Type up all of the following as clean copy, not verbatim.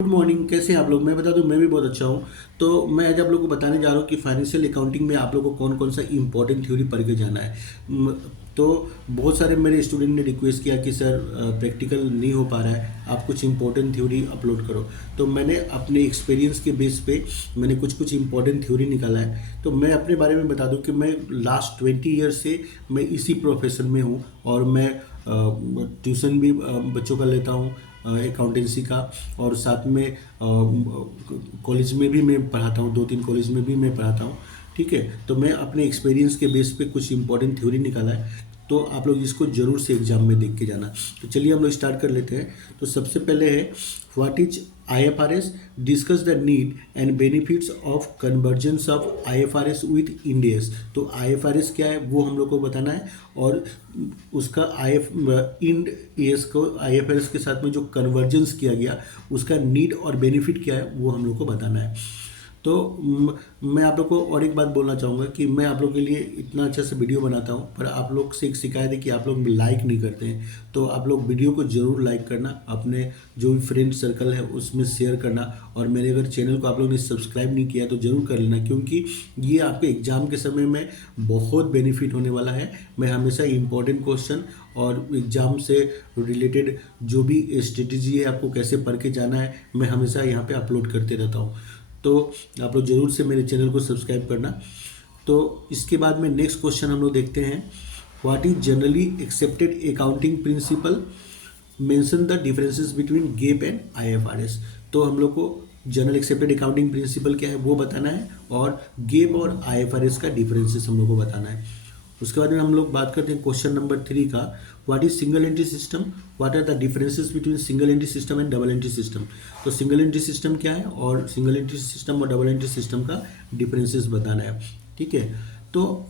Good morning. कैसे हैं आप लोग? मैं बता दूं, मैं भी बहुत अच्छा हूं। तो मैं आज आप लोगों को बताने जा रहा हूं कि फाइनेंशियल अकाउंटिंग में आप लोगों को कौन कौन सा इंपॉर्टेंट थ्योरी पढ़ के जाना है। तो बहुत सारे मेरे स्टूडेंट ने रिक्वेस्ट किया कि सर प्रैक्टिकल नहीं हो पा रहा है, आप कुछ इंपॉर्टेंट थ्योरी अपलोड करो। तो मैंने अपने एक्सपीरियंस के बेस पे मैंने कुछ कुछ इंपॉर्टेंट थ्योरी निकाला है। तो मैं अपने बारे में बता दूं कि मैं लास्ट 20 ईयर्स से मैं इसी प्रोफेशन में हूं और मैं ट्यूशन भी बच्चों का लेता हूं, अकाउंटेंसी का। और साथ में कॉलेज में भी मैं पढ़ाता हूँ, 2-3 कॉलेज में भी मैं पढ़ाता हूँ। ठीक है, तो मैं अपने एक्सपीरियंस के बेस पे कुछ इंपॉर्टेंट थ्योरी निकाला है, तो आप लोग इसको जरूर से एग्जाम में देख के जाना। तो चलिए हम लोग स्टार्ट कर लेते हैं। तो सबसे पहले है what is IFRS, discuss the need and benefits of convergence of IFRS with end S. तो आईएफआरएस क्या है वो हम लोग को बताना है, और उसका इंड एस को आईएफआरएस के साथ में जो कन्वर्जेंस किया गया उसका नीड और बेनिफिट क्या है वो हम लोग को बताना है। तो मैं आप लोग को और एक बात बोलना चाहूँगा कि मैं आप लोग के लिए इतना अच्छा सा वीडियो बनाता हूँ, पर आप लोग से एक शिकायत है कि आप लोग लाइक नहीं करते हैं। तो आप लोग वीडियो को ज़रूर लाइक करना, अपने जो भी फ्रेंड सर्कल है उसमें शेयर करना, और मेरे अगर चैनल को आप लोग ने सब्सक्राइब नहीं किया तो ज़रूर कर लेना, क्योंकि ये आपके एग्ज़ाम के समय में बहुत बेनिफिट होने वाला है। मैं हमेशा इंपॉर्टेंट क्वेश्चन और एग्ज़ाम से रिलेटेड जो भी स्ट्रेटजी है, आपको कैसे पढ़ के जाना है, मैं हमेशा यहाँ पे अपलोड करते रहता हूँ। तो आप लोग जरूर से मेरे चैनल को सब्सक्राइब करना। तो इसके बाद में नेक्स्ट क्वेश्चन हम लोग देखते हैं, what is generally accepted accounting principle, mention the differences between gap and IFRS. तो हम लोग को जनरल एक्सेप्टेड अकाउंटिंग प्रिंसिपल क्या है वो बताना है, और गेप और आईएफआरएस का डिफरेंसेस हम लोग को बताना है। उसके बाद में हम लोग बात करते हैं क्वेश्चन नंबर 3 का, what is single entry system, what are the differences between single entry system and double entry system. तो सिंगल एंट्री सिस्टम क्या है और सिंगल एंट्री सिस्टम और डबल एंट्री सिस्टम का डिफरेंसेस बताना है। ठीक है, तो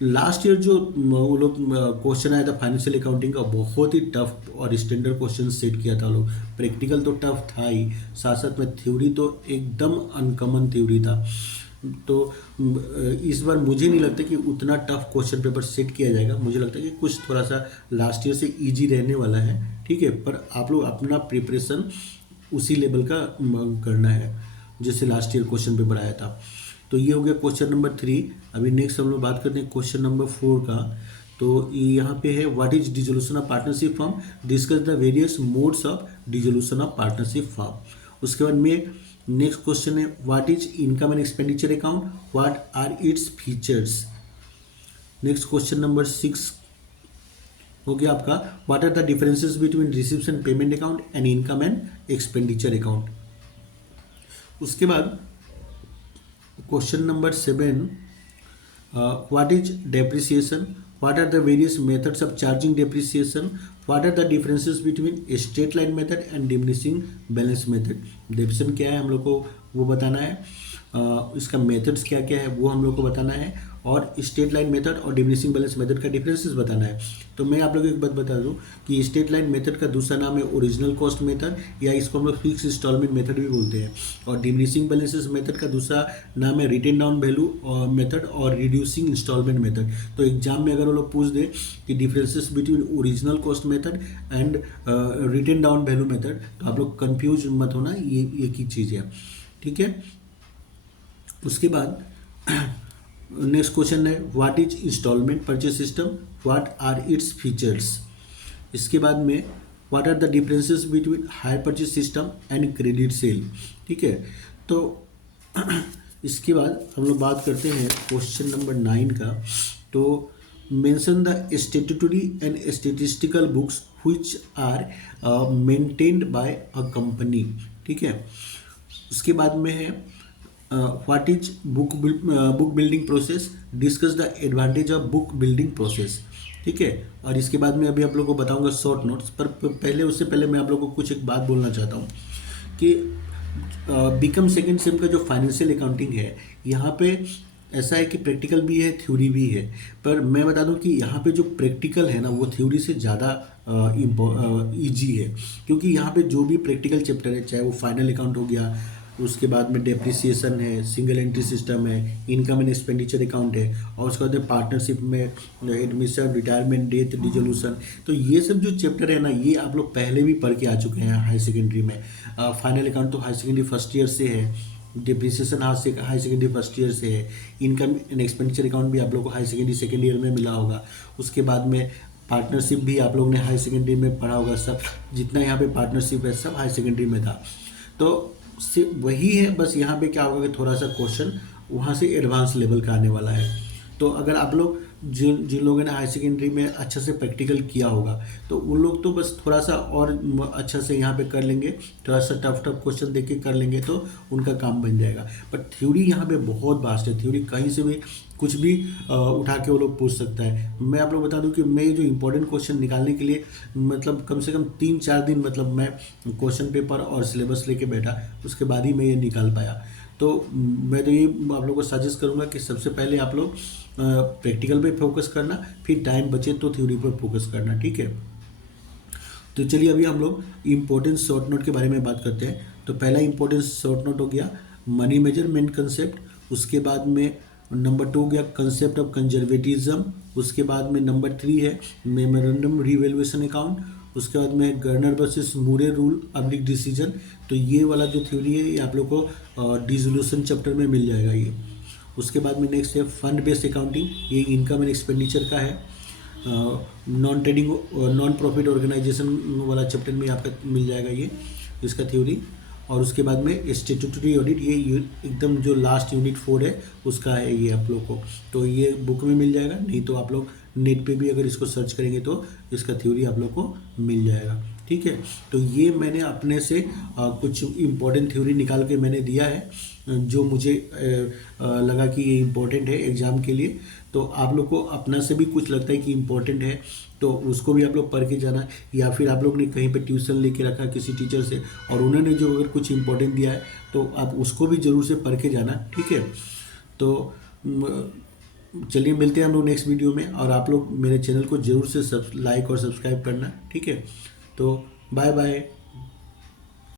लास्ट ईयर जो वो लोग क्वेश्चन आया था फाइनेंशियल अकाउंटिंग का, बहुत ही टफ और स्टैंडर्ड क्वेश्चन सेट किया था लोग। प्रैक्टिकल तो टफ था ही, साथ साथ में थ्योरी तो एकदम अनकॉमन थ्योरी था। तो इस बार मुझे नहीं लगता कि उतना टफ क्वेश्चन पेपर सेट किया जाएगा। मुझे लगता है कि कुछ थोड़ा सा लास्ट ईयर से इजी रहने वाला है। ठीक है, पर आप लोग अपना प्रिपरेशन उसी लेवल का करना है जैसे लास्ट ईयर क्वेश्चन पेपर आया था। तो ये हो गया क्वेश्चन नंबर 3। अभी नेक्स्ट हम लोग बात करते हैं क्वेश्चन नंबर 4 का। तो यहाँ पे है, what is dissolution of partnership firm, discuss the various modes of dissolution of partnership firm. उसके बाद में नेक्स्ट क्वेश्चन है, what is income and expenditure account, what are its features. Next question number 6 हो गया आपका, what are the differences between रिसीव्स and payment account and income and expenditure account. उसके बाद question number 7, what is depreciation, what are the various methods of charging depreciation, what are the differences between straight line method and diminishing balance method। Depreciation क्या है हम लोग को वो बताना है, इसका मेथड्स क्या क्या है वो हम लोग को बताना है, और स्ट्रेट लाइन मेथड और डिमिनिशिंग बैलेंस मेथड का डिफरेंसेस बताना है। तो मैं आप लोगों को एक बात बता दूं कि स्ट्रेट लाइन मेथड का दूसरा नाम है ओरिजिनल कॉस्ट मेथड, या इसको हम लोग फिक्स इंस्टॉलमेंट मेथड भी बोलते हैं। और डिमिनिशिंग बैलेंसेस मेथड का दूसरा नाम है रिटेन डाउन वैल्यू मेथड और रिड्यूसिंग इंस्टॉलमेंट मेथड। तो एग्जाम में अगर वो लोग पूछ दे कि differences between original cost method and written down value method, तो आप लोग कन्फ्यूज मत होना, ये एक ही चीज़ है। ठीक है, उसके बाद नेक्स्ट क्वेश्चन है, what is installment purchase system, what are its features. इसके बाद में what are the differences between hire purchase system and credit sale. ठीक है, तो इसके बाद हम लोग बात करते हैं क्वेश्चन नंबर 9 का। तो mention the statutory and statistical books which are maintained by a company. ठीक है, उसके बाद में है, what is book building process, discuss the advantage of book building process. ठीक है, और इसके बाद में अभी आप लोगों को बताऊंगा शॉर्ट नोट्स, पर पहले उससे पहले मैं आप लोगों को कुछ एक बात बोलना चाहता हूँ कि बीकॉम सेकेंड सेम का जो फाइनेंशियल अकाउंटिंग है, यहाँ पे ऐसा है कि प्रैक्टिकल भी है थ्योरी भी है। पर मैं बता दूं कि यहाँ पे जो प्रैक्टिकल है ना वो थ्योरी से ज़्यादा ईजी है, क्योंकि यहाँ पे जो भी प्रैक्टिकल चैप्टर है, चाहे वो फाइनल अकाउंट हो गया, उसके बाद में डेप्रिसिएशन है, सिंगल एंट्री सिस्टम है, इनकम एंड एक्सपेंडिचर अकाउंट है, और उसके बाद में पार्टनरशिप में एडमिशन, रिटायरमेंट, डेथ, डिसोल्यूशन। तो ये सब जो चैप्टर है ना, ये आप लोग पहले भी पढ़ के आ चुके हैं हाई सेकेंडरी में। फाइनल अकाउंट तो हाई सेकेंडरी फर्स्ट ईयर से है, depreciation high secondary first year से है, इनकम एंड एक्सपेंडिचर अकाउंट भी आप लोग को हाई सेकेंडरी सेकेंड ईयर में मिला होगा। उसके बाद में पार्टनरशिप भी आप लोगों ने हाई सेकेंडरी में पढ़ा होगा। सब जितना यहाँ पे पार्टनरशिप है सब हाई सेकेंडरी में था। तो सिर्फ वही है, बस यहाँ पे क्या होगा कि थोड़ा सा क्वेश्चन वहाँ से एडवांस लेवल का आने वाला है। तो अगर आप लोग जिन जिन लोगों ने हाई सेकेंडरी में अच्छा से प्रैक्टिकल किया होगा तो उन लोग तो बस थोड़ा सा और अच्छा से यहाँ पे कर लेंगे, थोड़ा सा टफ टफ क्वेश्चन देख के कर लेंगे तो उनका काम बन जाएगा। बट थ्योरी यहाँ पे बहुत वास्ट है, थ्योरी कहीं से भी कुछ भी उठा के वो लोग पूछ सकता है। मैं आप लोग बता दूं कि मैं जो इंपॉर्टेंट क्वेश्चन निकालने के लिए मतलब कम से कम 3-4 दिन मतलब मैं क्वेश्चन पेपर और सिलेबस लेके बैठा, उसके बाद ही मैं ये निकाल पाया। तो मैं तो ये आप लोगों को सजेस्ट करूँगा कि सबसे पहले आप लोग प्रैक्टिकल पे फोकस करना, फिर टाइम बचे तो थ्योरी पर फोकस करना, ठीक है। तो चलिए अभी हम लोग इम्पोर्टेंट शॉर्ट नोट के बारे में बात करते हैं। तो पहला इम्पोर्टेंट शॉर्ट नोट हो गया मनी मेजरमेंट कंसेप्ट। उसके बाद में नंबर 2 हो गया कंसेप्ट ऑफ कंजर्वेटिज्म। उसके बाद में नंबर 3 है मेमोरेंडम रिवैल्यूएशन अकाउंट। उसके बाद में गर्नर वर्सेस मूरे रूल अब्लिक डिसीजन। तो ये वाला जो थ्योरी है ये आप लोग को डिसोल्यूशन चैप्टर में मिल जाएगा ये। उसके बाद में नेक्स्ट है फंड बेस्ड अकाउंटिंग, ये इनकम एंड एक्सपेंडिचर का है। Non trading non profit organisation वाला चैप्टर में आपका मिल जाएगा ये इसका थ्योरी। और उसके बाद में स्टेट्यूटरी ऑडिट, ये एकदम जो लास्ट यूनिट 4 है उसका है ये आप लोग को। तो ये बुक में मिल जाएगा, नहीं तो आप लोग नेट पे भी अगर इसको सर्च करेंगे तो इसका थ्योरी आप लोग को मिल जाएगा, ठीक है। तो ये मैंने अपने से कुछ इम्पोर्टेंट थ्योरी निकाल के मैंने दिया है जो मुझे लगा कि ये इम्पोर्टेंट है एग्ज़ाम के लिए। तो आप लोग को अपना से भी कुछ लगता है कि इम्पोर्टेंट है तो उसको भी आप लोग पढ़ के जाना, या फिर आप लोग ने कहीं पे ट्यूशन लेके रखा किसी टीचर से और उन्होंने जो अगर कुछ इम्पोर्टेंट दिया है तो आप उसको भी ज़रूर से पढ़ के जाना, ठीक है। तो चलिए मिलते हैं हम लोग नेक्स्ट वीडियो में, और आप लोग मेरे चैनल को ज़रूर से लाइक और सब्सक्राइब करना, ठीक है। तो बाय बाय।